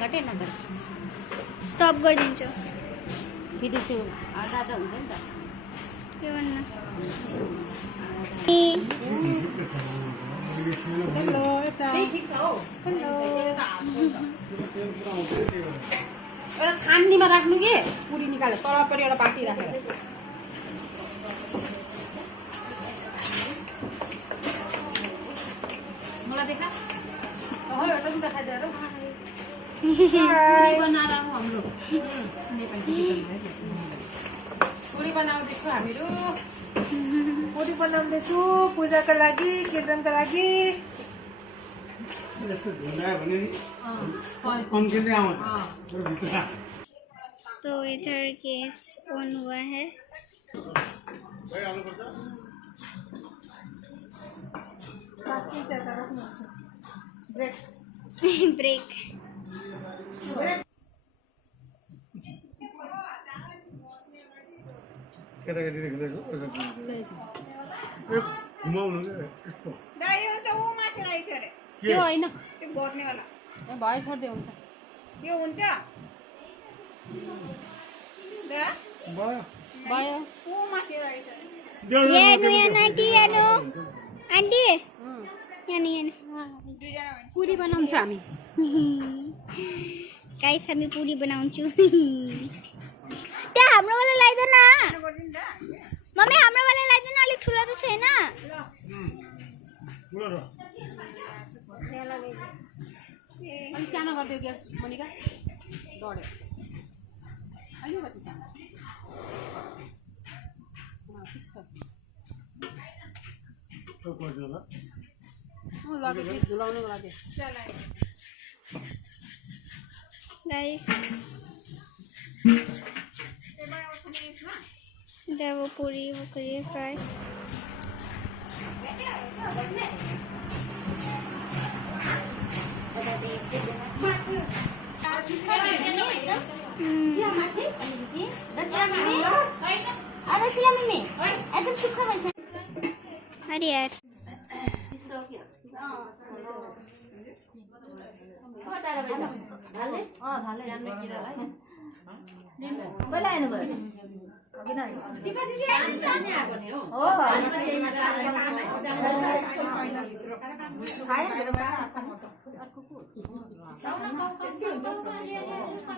नघटे नघटे स्टप गरिदिन्छु फेरि त्यो आधा आधा हुन्छ नि त के भन्नु हेलो यता ठिक छ हौ हेलो एउटा छान्नीमा राख्नु के पुरी निकालेर तलपट्टि एउटा बाटी राखेर मलाई देखा एउटा पनि देखाइदिएर पुरी बनाएर आऊ हाम्रो पुरी बनाउँदैछु हामीहरू पुरी बनाउँदैछु पूजाको लागि कीर्तनको लागि तो इधर गैस ऑन हुआ है ब्रेक त्यो होइन गर्नेवाला भयो छोड्दै हुन्छ यो हुन्छ भयो यानु आन्टी यानु आन्टी यानु यानु पुरी बनाउँछ हामी गाइस हामी पुरी बनाउँछु त्यहाँ हाम्रो वाला ल्याइदे न मम्मी हाम्रो वाला ल्याइदे न अलिक ठुलो त छैन अलिक सानो गरिदियो ग्यास मोनिका डढ्यो अलिकति सानो लगेको झुलाउनुको लागि गाइस इधर वो पूरी वो करिए फ्राई अरे यार